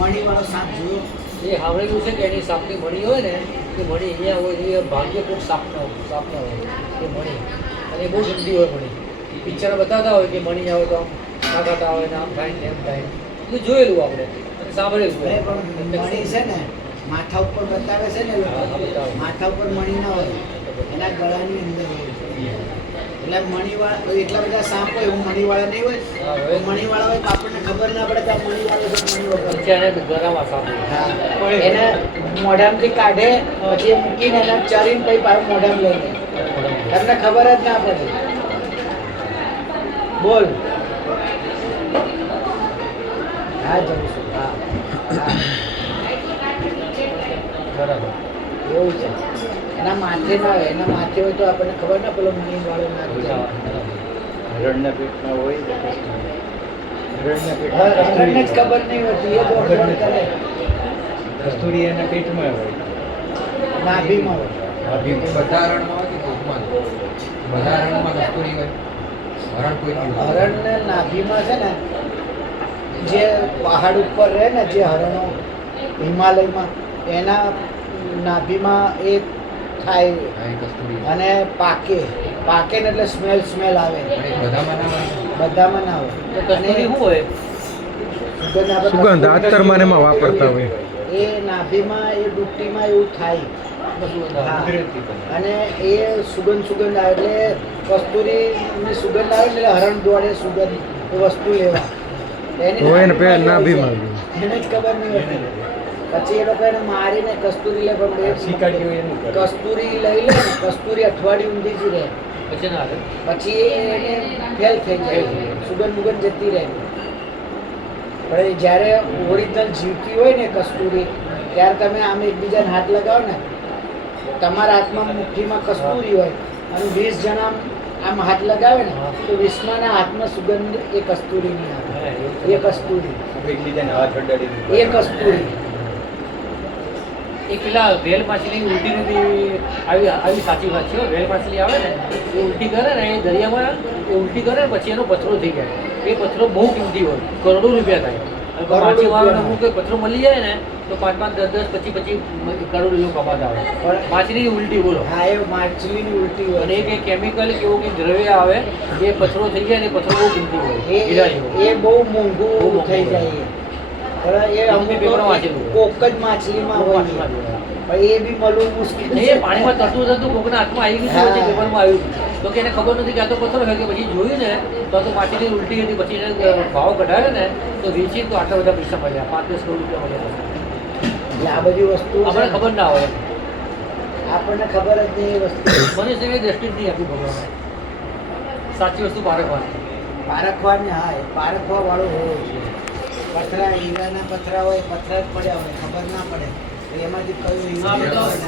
મણીવાળો સાપ જોયો. એ સાંભળેલું છે કે એની સાપની મણી હોય ને એ મણી અહીંયા હોય એ ભાગ્ય કોઈક સાપના સાપના હોય એ મણી. અને બહુ ઠંડી હોય મણી. પિક્ચરમાં બતાવતા હોય કે મણી આવે તો આમ ખાતા હોય ને આમ થાય ને એમ થાય. એ જોયેલું આપણે. અને સાંભળેલું મણી છે ને માથા ઉપર બતાવે છે ને. માથા ઉપર મણી ના હોય એના ગળાની અંદર હોય. એટલે મણીવાળા એટલા બધા સાપ હોય એવું મણીવાળા નહીં હોય. હા, મણીવાળા હોય તો આપણને ખબર ના પડે કે આ મણીવાળો છે મણી વગર પછી એને ગળામાં સાપ એને મોઢામાંથી કાઢે પછી મૂકીને એને ચરીને પછી પાછું મોઢામ લઈ લે. તમને ખબર જ ના પડે. બોલ. હા જવું છું હા. હા. બરાબર. એવું છે. એના માથે ના હોય એના માથે હોય તો આપણને ખબર ના પેલો મણી વાળો ના. હરણના પેટમાં હોય હરણના જ ખબર નહીં હોતી એ તો કરે. કસ્તુરી એના પેટમાં હોય. નાભીમાં હોય. બધા રણમાં હોય કે કોઈકમાં બધા રણમાં કસ્તુરી હોય? હરણ કોઈ હરણને નાભીમાં છે ને જે પહાડ ઉપર રહે ને જે હરણો હિમાલયમાં એના નાભીમાં એ થાય. અને પાકે. પાકે ને એટલે સ્મેલ સ્મેલ આવે. બધામાં ના હોય. બધામાં ના તો હોય કસ્તુરી શું હોય? સુગંધ આતરમાં એમાં વાપરતા હોય. એ નાભીમાં એ ડૂબટીમાં એવું થાય. અને એ સુગંધ સુગંધ આવે એટલે કસ્તુરીની સુગંધ આવે એટલે હરણ દોડે સુગંધ વસ્તુ લેવા. એની ખબર નહીં હોતી પછી એ લોકો એને મારીને કસ્તુરી લે પણ કસ્તુરી લઈ લે કસ્તુરી અઠવાડિયું ઊંધી જ રહે. પછી ના પછી એને ફેલ થઈ જાય. સુગંધ મુગંધ જતી રહે. પણ એ જ્યારે ઓરિજિનલ જીવતી હોય ને કસ્તુરી ત્યારે તમે આમ એકબીજાને હાથ લગાવો ને તમારા હાથમાં મુઠ્ઠીમાં કસ્તુરી હોય અને વીસ જણા આમ- હાથ લગાવે ને તો વિશ્વના હાથમાં સુગંધ એ કસ્તુરીની આવે. એ કસ્તુરી. એ કસ્તુરી. એ પેલા વેલ માછલી ઉલટી નથી આવી આવી સાચી વાત છે. વેલ માછલી આવે ને એ ઉલટી કરે ને એ દરિયામાં એ ઉલટી કરે ને પછી એનો પથરો થઈ જાય. એ પથરો બહુ કિંમતી હોય. કરોડો રૂપિયા થાય. માછીમારોને અમુક પથરો મળી જાય ને તો પાંચ પાંચ દસ દસ પચીસ પચીસ કરોડ રૂપિયા હોય. પણ- માછલીની ઉલટી બોલો. હા એ માછલીની ઉલટી હોય. અને એ કેમિકલ કેમિકલ કે દ્રવ્ય આવે એ પથરો થઈ જાય ને પથરો બહુ કિંમતી હોય. એ બહુ મોંઘું થઈ જાય. એ અમને. કોક જ માછલીમાં હોય. એ બી મળવું મુશ્કેલ એ પાણીમાં તરતું તરતું કોકના હાથમાં આવી ગયું છે પેપરમાં આવ્યું તો કે એને ખબર નથી કે આ તો પથ્થર છે કે પછી જોયું ને તો તો માછલી ઉલટી હતી પછી ભાવ કઢાવ્યો ને તો વેચી તો આટલા બધા પૈસા મળ્યા પાંચ દસ કરોડ રૂપિયા મળ્યા. આ બધી વસ્તુ આપણને ખબર ના હોય. આપણને ખબર જ નહીં એ વસ્તુ. દ્રષ્ટિ જ નહીં આપી ભગવાને સાચી વસ્તુ પારખવાની. પારખવાની હા પારખવા વાળો હોવો જોઈએ. પથરા હીરાના પથરા હોય પથરા જ પડ્યા હોય ખબર ના પડે. એમાંથી કયું